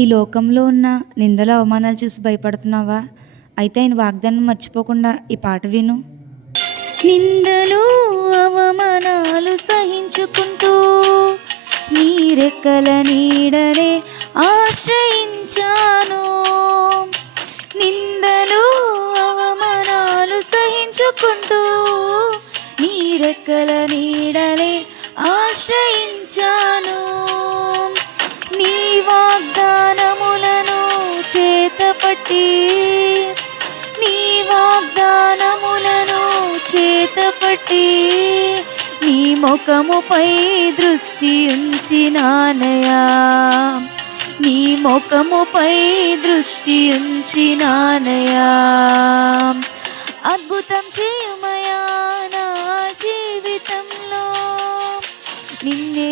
ఈ లోకంలో ఉన్న నిందలు, అవమానాలు చూసి భయపడుతున్నావా? అయితే ఆయన వాగ్దానం మర్చిపోకుండా ఈ పాట విను. నిందలు, అవమానాలు సహించుకుంటూ నీ రెక్కల నీడనే ఆశ్రయించాను. నిందలు, అవమానాలు సహించుకుంటూ నీ రెక్కల నీడనే ఆశ్రయించాను. నీ వాగ్దానములను చేతపట్టి, నీ వాగ్దానములను చేతపట్టి నీ ముఖముపై దృష్టి ఉంచినానయా, నీ ముఖముపై దృష్టి ఉంచినానయా. అద్భుతం చేయుమయా నా జీవితంలో, నిన్నే